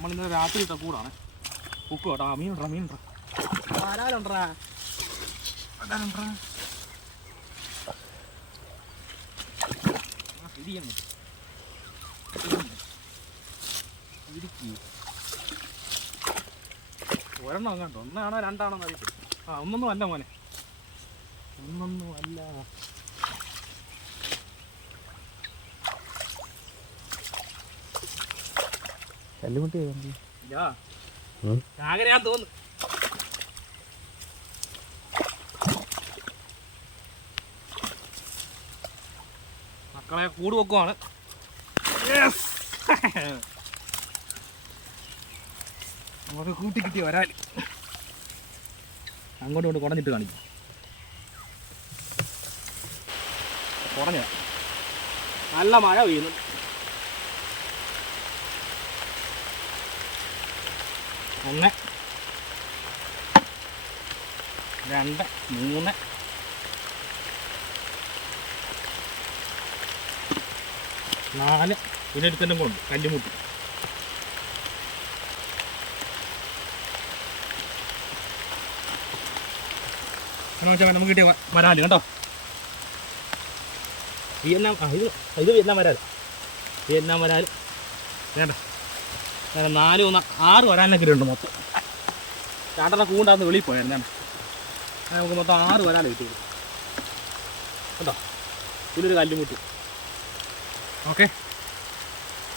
നമ്മളിന്നലെ രാത്രി ഇട്ട കൂടാണ്. ഉപ്പ് കേട്ടോ. മീനുണ്ടാ മീനുണ്ടാ വരാലുണ്ടാ വരാലുണ്ടാ ശരിയാണ്. ഒരെണ്ണം അങ്ങോട്ടോ. ഒന്നാണോ രണ്ടാണോ അറിയത്തില്ല. ഒന്നൊന്നും അല്ല മോനെ, ഒന്നൊന്നും അല്ല. കല്ലുമുട്ടി ചാകരയാന്ന് തോന്നുന്നു. മക്കളെ കൂട് വെക്കുവാണ്. നമുക്ക് കൂട്ടി കിട്ടി വരാൻ. അങ്ങോട്ടും കൊണ്ട് കുടഞ്ഞിട്ട് കാണിക്കും. കുടഞ്ഞ നല്ല മഴ പെയ്യുന്നു. ഒന്ന്, രണ്ട്, മൂന്ന്, നാല്. പിന്നെ എടുത്തന്നെ കൊണ്ട് കല്ലുമുട്ടി. നമുക്ക് കിട്ടിയ വരാല് കേട്ടോ. വിയറ്റ്നാം. ഇത് വിയറ്റ്നാം വരാല്. വിയറ്റ്നാം വരാല് വേണ്ട. 4, 1, 6 വരാലിനൊക്കെ ഉണ്ട് മൊത്തം. ചാട്ടനെ കൂണ്ടാന്ന് വെളിയിൽ പോയായിരുന്നു. നമുക്ക് മൊത്തം 6 വരാൽ കിട്ടി കേട്ടോ. ഇതിലൊരു കല്ലുമുട്ടി. ഓക്കെ.